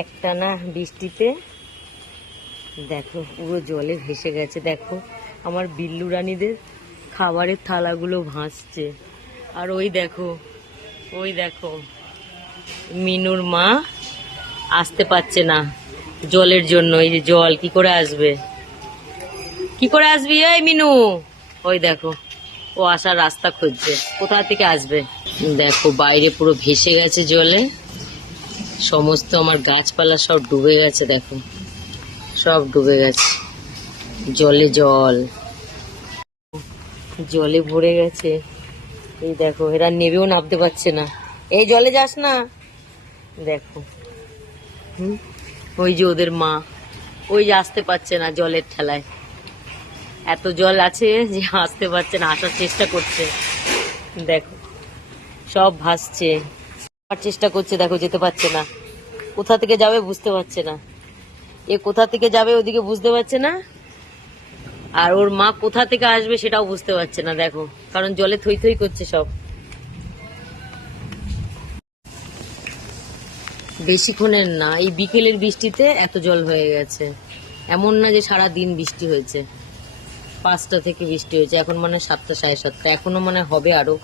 একটানা বৃষ্টিতে দেখো পুরো জলে ভেসে গেছে। দেখো আমার বিল্লু রানীদের খাবারের থালাগুলো ভাসছে। আর ওই দেখো মিনুর মা আসতে পারছে না জলের জন্য। এই যে জল কি করে আসবে, কি করে আসবি এই মিনু? ওই দেখো ও আসার রাস্তা খুঁজছে, কোথা থেকে আসবে। দেখো বাইরে পুরো ভেসে গেছে জলে, সমস্ত আমার গাছপালা সব ডুবে গেছে। দেখো সব ডুবে গেছে, জলে জলে ভরে গেছে। এই দেখো এরা নেবেও নামতে পারছে না। এই জলে যাস না। দেখো ওই যে ওদের মা, ওই যে আসতে পারছে না জলের ঠেলায়। এত জল আছে যে আসতে পারছে না, আসার চেষ্টা করছে। দেখো সব ভাসছে, চেষ্টা করছে, দেখো যেতে পারছে না। কোথা থেকে যাবে বুঝতে পারছে না। এ কোথা থেকে যাবে ওদিকে বুঝতে পারছে না, আর ওর মা কোথা থেকে আসবে সেটাও বুঝতে পারছে না। দেখো কারণ জলে থই থই করছে সব। বেশিক্ষণের না, এই বিকেলের বৃষ্টিতে এত জল হয়ে গেছে। এমন না যে সারা দিন বৃষ্টি হয়েছে, 5টা থেকে বৃষ্টি হয়েছে, এখন মানে 7টা 7:30, এখনো মানে হবে আরো।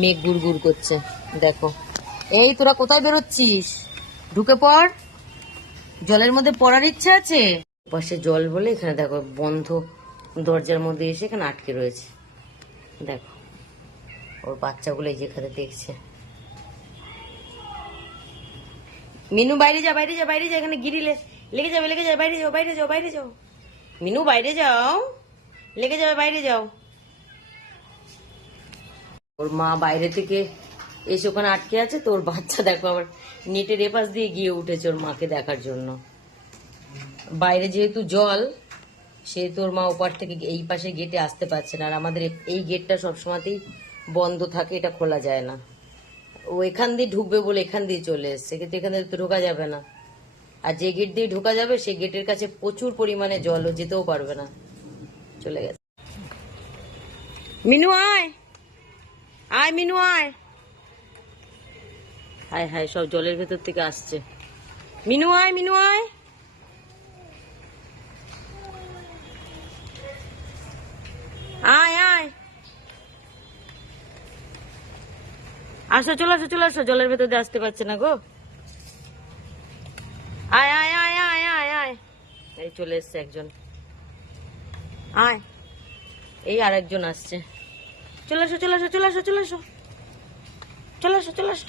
মেঘ গুড় গুড় করছে। দেখো এই তোরা কোথায় বেরোচ্ছিস? ঢুকে পড়, জলের মধ্যে পড়ার ইচ্ছা আছে? পাশে জল বলে এখানে দেখো বন্ধ দরজার মধ্যে এসে এখানে আটকে রয়েছে। দেখো ওর বাচ্চাগুলো যেখানে দেখছে। মিনু বাইরে যা, এখানে গিরিলে লেগে যাবে, বাইরে যাও মিনু, বাইরে যাও, লেগে যাবে, বাইরে যাও। ওর মা বাইরে থেকে এসে ওখানে আটকে আছে, তো ওর বাচ্চা দেখো আবার নেটের এপাশ দিয়ে গিয়ে উঠেছে ওর মাকে দেখার জন্য। বাইরে যেহেতু জল, সেহেতু ওর মা ওপার থেকে এই পাশে গেটে আসতে পারছে না। আর আমাদের এই গেটটা সবসময়তেই বন্ধ থাকে, এটা খোলা যায় না। ও এখান দিয়ে ঢুকবে বলে এখান দিয়ে চলে এসছে, কিন্তু এখান দিয়ে তো ঢোকা যাবে না। আর যে গেট দিয়ে ঢোকা যাবে সেই গেটের কাছে প্রচুর পরিমাণে জল, ও যেতেও পারবে না, চলে গেছে। মিনু আয়, মিনু আয়। হায় হায় সব জলের ভেতর থেকে আসছে। মিনু আয়, আয় আসো, চলে আসো, জলের ভেতর দিয়ে আসতে পারছে না গো। আয় এই চলে এসছে একজন। আয়, এই আরেকজন আসছে। চলে আসো